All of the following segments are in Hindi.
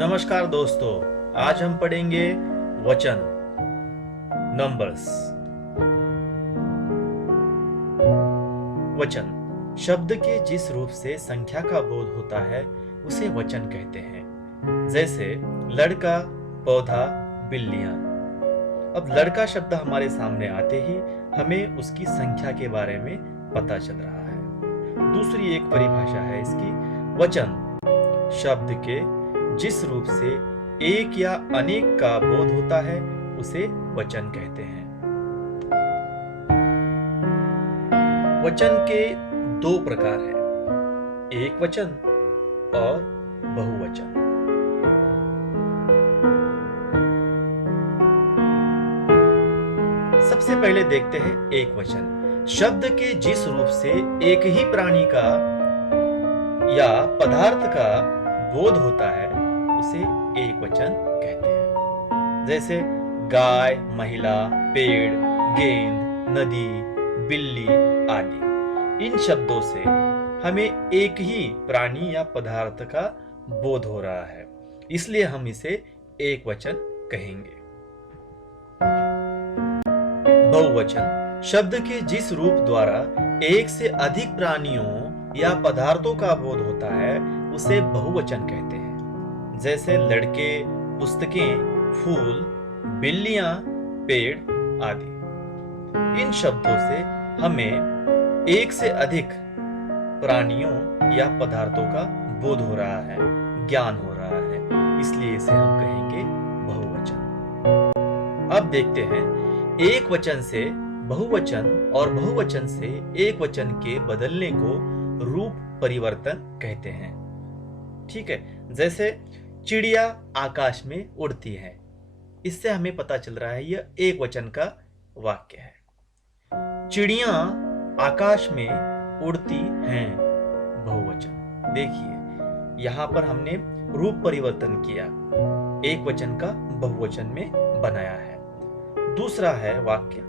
नमस्कार दोस्तों, आज हम पढ़ेंगे वचन नंबर्स। वचन शब्द के जिस रूप से संख्या का बोध होता है उसे वचन कहते हैं। जैसे लड़का, पौधा, बिल्लियां। अब लड़का शब्द हमारे सामने आते ही हमें उसकी संख्या के बारे में पता चल रहा है। दूसरी एक परिभाषा है इसकी, वचन शब्द के जिस रूप से एक या अनेक का बोध होता है उसे वचन कहते हैं। वचन के दो प्रकार हैं, एक वचन और बहुवचन। सबसे पहले देखते हैं एक वचन। शब्द के जिस रूप से एक ही प्राणी का या पदार्थ का बोध होता है उसे एक वचन कहते हैं। जैसे गाय, महिला, पेड़, गेंद, नदी, बिल्ली आदि। इन शब्दों से हमें एक ही प्राणी या पदार्थ का बोध हो रहा है, इसलिए हम इसे एक वचन कहेंगे। बहुवचन शब्द के जिस रूप द्वारा एक से अधिक प्राणियों या पदार्थों का बोध होता है उसे बहुवचन कहते हैं। जैसे लड़के, पुस्तकें, फूल, बिल्लियां, पेड़ आदि। इन शब्दों से हमें एक से अधिक प्राणियों या पदार्थों का बोध हो रहा है, ज्ञान हो रहा है, इसलिए इसे हम कहेंगे बहुवचन। अब देखते हैं एक वचन से बहुवचन और बहुवचन से एक वचन के बदलने को रूप परिवर्तन कहते हैं। ठीक है, जैसे चिड़िया आकाश में उड़ती है, इससे हमें पता चल रहा है यह एक वचन का वाक्य है। चिड़ियां आकाश में उड़ती हैं, बहुवचन। देखिए यहां पर हमने रूप परिवर्तन किया, एक वचन का बहुवचन में बनाया है। दूसरा है वाक्य,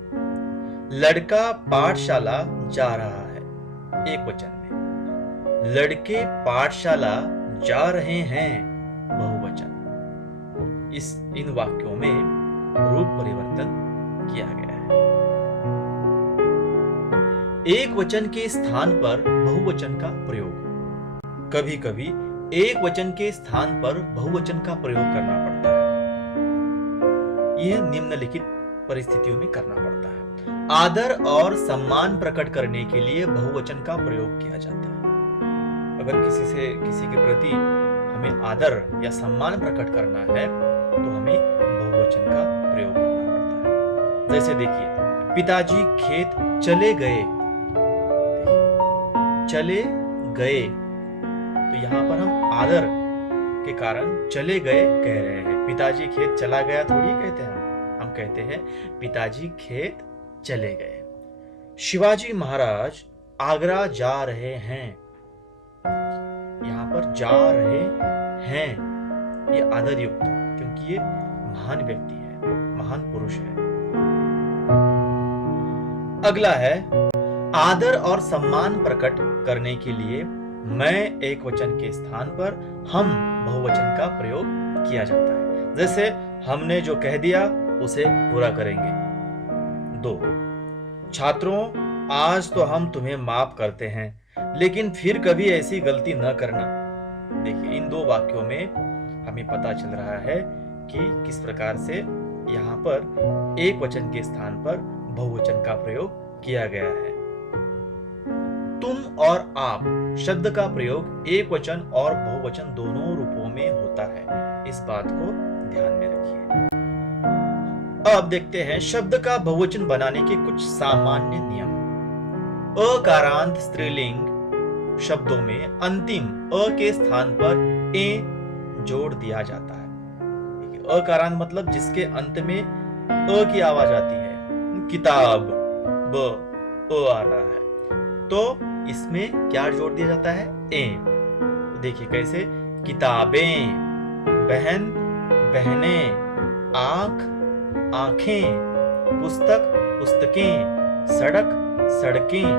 लड़का पाठशाला जा रहा है, एक वचन में। लड़के पाठशाला जा रहे हैं, बहुवचन। इन वाक्यों में रूप परिवर्तन किया गया है। एक वचन के स्थान पर बहुवचन का प्रयोग। कभी कभी एक वचन के स्थान पर बहुवचन का प्रयोग करना पड़ता है। यह निम्नलिखित परिस्थितियों में करना पड़ता है। आदर और सम्मान प्रकट करने के लिए बहुवचन का प्रयोग किया जाता है। अगर किसी के प्रति हमें आदर या सम्मान प्रकट करना है तो हमें बहुवचन का प्रयोग करना पड़ता है। जैसे देखिए, पिताजी खेत चले गए, चले गए, तो यहां पर हम आदर के कारण चले गए कह रहे हैं। पिताजी खेत चला गया थोड़ी कहते हैं, हम कहते हैं पिताजी खेत चले गए। शिवाजी महाराज आगरा जा रहे हैं, यहां पर जा रहे हैं, ये आदर युक्त, क्योंकि ये महान व्यक्ति है, महान पुरुष है। अगला है आदर और सम्मान प्रकट करने के लिए मैं एक वचन के स्थान पर हम बहुवचन का प्रयोग किया जाता है। जैसे हमने जो कह दिया उसे पूरा करेंगे। 2, छात्रों आज तो हम तुम्हें माफ करते हैं, लेकिन फिर कभी ऐसी गलती न करना। देखिए इन दो वाक्यों में हमें पता चल रहा है कि किस प्रकार से यहाँ पर एक वचन के स्थान पर बहुवचन का प्रयोग किया गया है। तुम और आप शब्द का प्रयोग एक वचन और बहुवचन दोनों रूपों में होता है, इस बात को ध्यान में रखिए। अब देखते हैं शब्द का बहुवचन बनाने के कुछ सामान्य नियम। अकारांत स्त्रीलिंग शब्दों में अंतिम अ के स्थान पर ए जोड़ दिया जाता है। अकारांत मतलब जिसके अंत में अ की आवाज आती है। किताब ब अ आ रहा है, तो इसमें क्या जोड़ दिया जाता है? ए। देखिए कैसे, किताबें, बहन बहनें, आंख आंखें, पुस्तक पुस्तकें, सड़क सड़कें।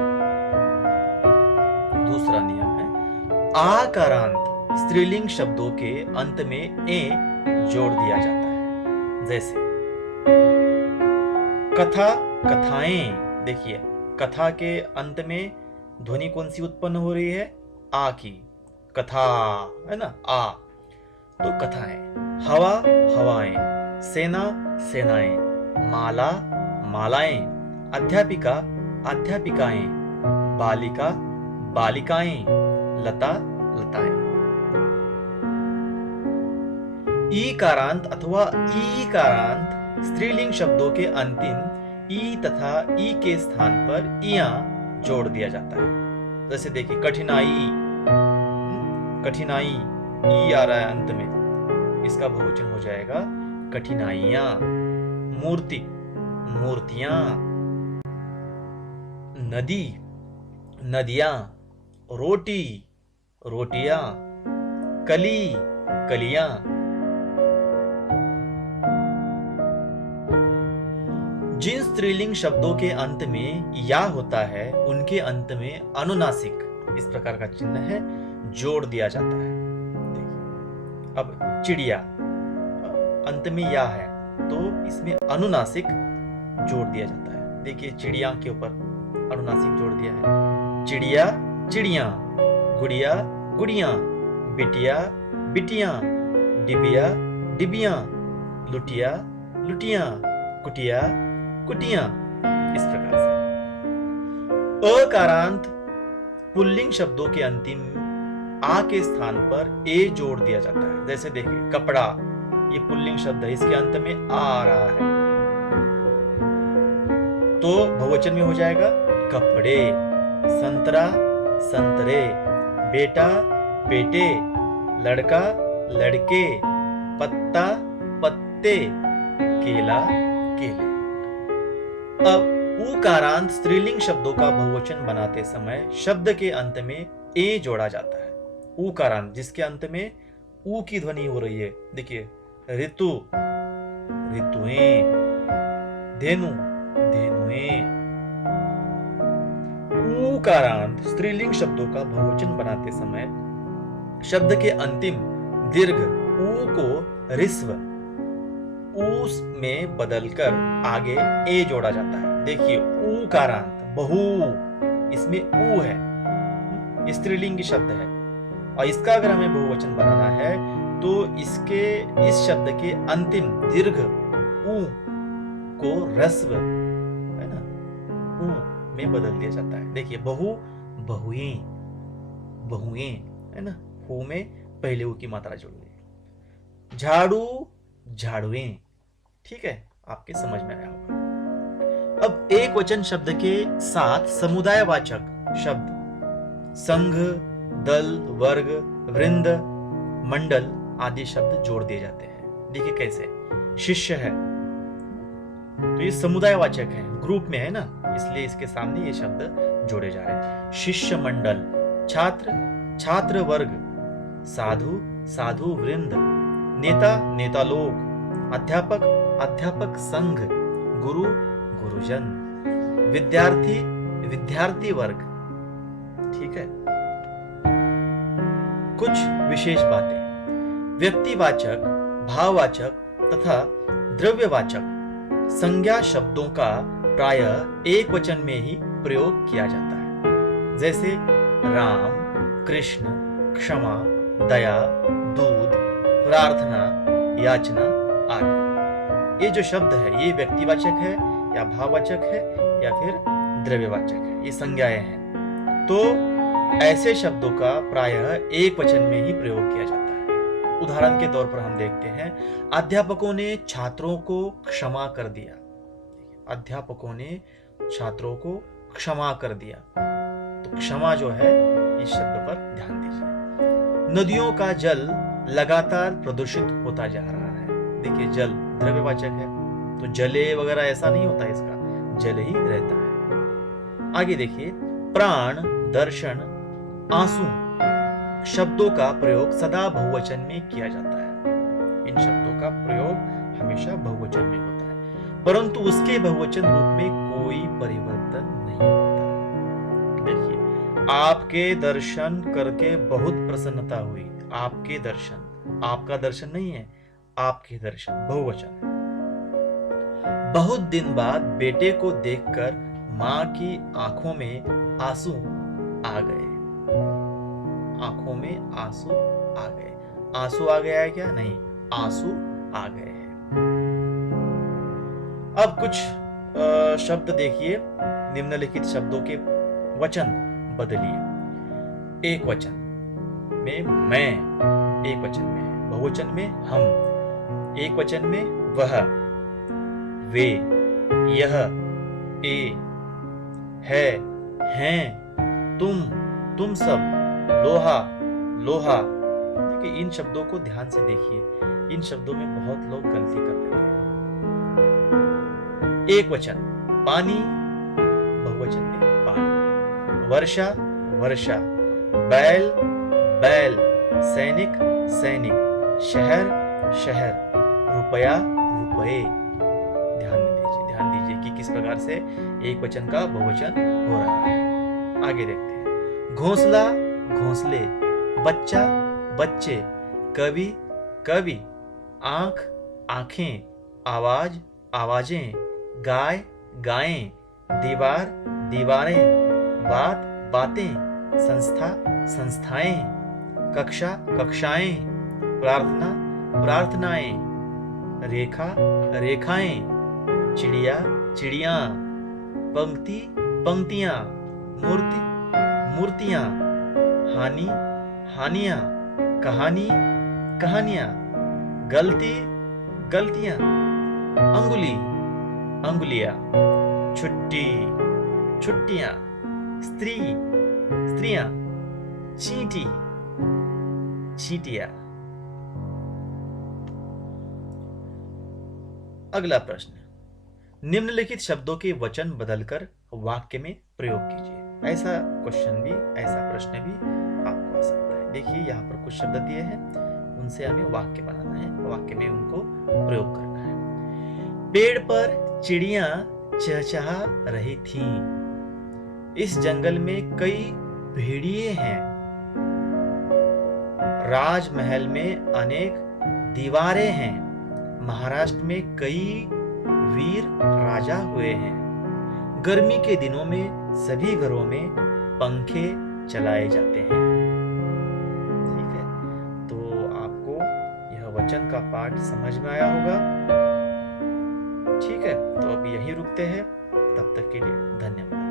दूसरा नियम है आकारांत स्त्रीलिंग शब्दों के अंत में ए जोड़ दिया जाता है। जैसे कथा, कथाएं। देखिए कथा के अंत में ध्वनि कौन सी उत्पन्न हो रही है? आ की। कथा है ना, आ। तो कथाएं। हवा, हवाएं। सेना, सेनाएं। माला, मालाएं। अध्यापिका, अध्यापिकाएं। बालिका, बालिकाएं। लता, लताएं। ईकारांत अथवा ईकारांत स्त्रीलिंग शब्दों के अंतिम ई तथा ई के स्थान पर इया जोड़ दिया जाता है। जैसे देखिए कठिनाई, कठिनाई, ई आ रहा है अंत में, इसका बहुवचन हो जाएगा कठिनाइयां। मूर्ति, मूर्तियां। नदी, नदियां। रोटी, रोटियां। कली, कलियां। जिन स्त्रीलिंग शब्दों के अंत में या होता है उनके अंत में अनुनासिक इस प्रकार का चिन्ह है जोड़ दिया जाता है। देखिए अब चिड़िया अंत में या है तो इसमें अनुनासिक जोड़ दिया जाता है। देखिए चिड़िया के ऊपर अनुनासिक जोड़ दिया है। चिड़िया, चिड़िया। गुड़िया, गुड़िया। बिटिया, बिटियां। डिबिया, डिबियां। लुटिया, लुटियां। कुटिया, कुटियां। इस प्रकार से अकारांत पुल्लिंग शब्दों के अंतिम आ के स्थान पर ए जोड़ दिया जाता है। जैसे देखिए कपड़ा, ये पुल्लिंग शब्द है, इसके अंत में आ रहा है तो बहुवचन में हो जाएगा कपड़े। संतरा, संतरे। बेटा, बेटे। लड़का, लड़के। पत्ता, पत्ते। केला, केले। अब उकारांत स्त्रीलिंग शब्दों का बहुवचन बनाते समय शब्द के अंत में ए जोड़ा जाता है। उकारांत जिसके अंत में ऊ की ध्वनि हो रही है। देखिए ऋतु, ऋतुएं। धेनु, धेनुएं। उकारांत स्त्रीलिंग शब्दों का बहुवचन बनाते समय शब्द के अंतिम दीर्घ ऊ को ऋस्व ऊस में बदलकर आगे ए जोड़ा जाता है। देखिए उकारांत बहु, इसमें ऊ है, स्त्रीलिंग शब्द है और इसका अगर हमें बहुवचन बनाना है तो इस शब्द के अंतिम दीर्घ ऊ को ह्रस्व है ना ऊ में बदल दिया जाता है। देखिए बहु, बहुएं, बहुएं है ना, हु में पहले ऊ की मात्रा जुड़ गई। झाड़ू, झाड़ुएं। ठीक है, आपके समझ में आया होगा। अब एक वचन शब्द के साथ समुदायवाचक शब्द संघ, दल, वर्ग, वृंद, मंडल आदि शब्द जोड़ दिए जाते हैं। देखिए कैसे, शिष्य है तो ये समुदायवाचक है, ग्रुप में है ना, इसलिए इसके सामने ये शब्द जोड़े जा रहे हैं। शिष्य मंडल। छात्र, छात्र वर्ग। साधु, साधु वृंद। नेता, नेता लोग। अध्यापक, अध्यापक संघ। गुरु, गुरुजन। विद्यार्थी, विद्यार्थी वर्ग। ठीक है। कुछ विशेष बातें। व्यक्तिवाचक, भाववाचक तथा द्रव्यवाचक संज्ञा शब्दों का प्रायः एक वचन में ही प्रयोग किया जाता है। जैसे राम, कृष्ण, क्षमा, दया, दूध, प्रार्थना, याचना आदि। ये जो शब्द है ये व्यक्तिवाचक है या भाववाचक है या फिर द्रव्यवाचक है, ये संज्ञाएं हैं। तो ऐसे शब्दों का प्रायः एक वचन में ही प्रयोग किया जाता है। उदाहरण के तौर पर हम देखते हैं, अध्यापकों ने छात्रों को क्षमा कर दिया। अध्यापकों ने छात्रों को क्षमा कर दिया। तो क्षमा जो है इस शब्द पर ध्यान दीजिए। नदियों का जल लगातार प्रदूषित होता जा रहा है। देखिए जल द्रव्यवाचक है तो जले वगैरह ऐसा नहीं होता, इसका जल ही रहता है। आगे देखिए, प्राण, दर्शन, आंसू शब्दों का प्रयोग सदा बहुवचन में किया जाता है। इन शब्दों का प्रयोग हमेशा बहुवचन में होता है, परंतु उसके बहुवचन रूप में कोई परिवर्तन नहीं होता। देखिए, आपके दर्शन करके बहुत प्रसन्नता हुई। आपके दर्शन, आपका दर्शन नहीं है, आपके दर्शन बहुवचन है। बहुत दिन बाद बेटे को देखकर मां की आंखों में आंसू आ गए। आंखों में आंसू आ गए। आंसू आ गया है क्या? नहीं, आंसू आ गए हैं। अब कुछ शब्द देखिए, निम्नलिखित शब्दों के वचन बदलिए। एक वचन में मैं, एक वचन में, बहुवचन में हम, एक वचन में वह, वे, यह, ए, है, हैं, तुम सब, लोहा, लोहा। देखिए इन शब्दों को ध्यान से देखिए, इन शब्दों में बहुत लोग गलती कर देते हैं। एक वचन पानी, बहुवचन में पानी, वर्षा, वर्षा, बैल, बैल, सैनिक, सैनिक, शहर, शहर, रुपया, रुपए। ध्यान दीजिए कि किस प्रकार से एक वचन का बहुवचन हो रहा है। आगे देखते हैं। घोंसला, घोंसले, बच्चा, बच्चे, कवि, कवि, आंख, आंखें, आवाज, आवाजें, गाय, गायें, दीवार, दीवारें, बात, बातें, संस्था, संस्थाएं, कक्षा, कक्षाएं, प्रार्थना, प्रार्थनाएं, रेखा, रेखाएं, चिड़िया, चिड़िया, पंक्ति, पंक्तियां, मूर्ति, मूर्तियां, हानि, हानियां, कहानी, कहानियां, गलती, गलतियां, अंगुली, अंगुलियां, छुट्टी, छुट्टियां, स्त्री, स्त्रियां, चींटी, चींटियां। अगला प्रश्न, निम्नलिखित शब्दों के वचन बदलकर वाक्य में प्रयोग कीजिए। ऐसा क्वेश्चन भी, ऐसा प्रश्न भी आपको आ सकता है। देखिए यहाँ पर कुछ शब्द दिए हैं, उनसे हमें वाक्य बनाना है, वाक्य में उनको प्रयोग करना है। पेड़ पर चिड़ियां चहचहा रही थीं। इस जंगल में कई भेड़िए हैं। राजमहल में अनेक दीवारें हैं। महाराष्ट्र में कई वीर राजा हुए हैं। गर्मी के दिनों में सभी घरों में पंखे चलाए जाते हैं। ठीक है, तो आपको यह वचन का पाठ समझ में आया होगा। ठीक है, तो अब यही रुकते हैं, तब तक के लिए धन्यवाद।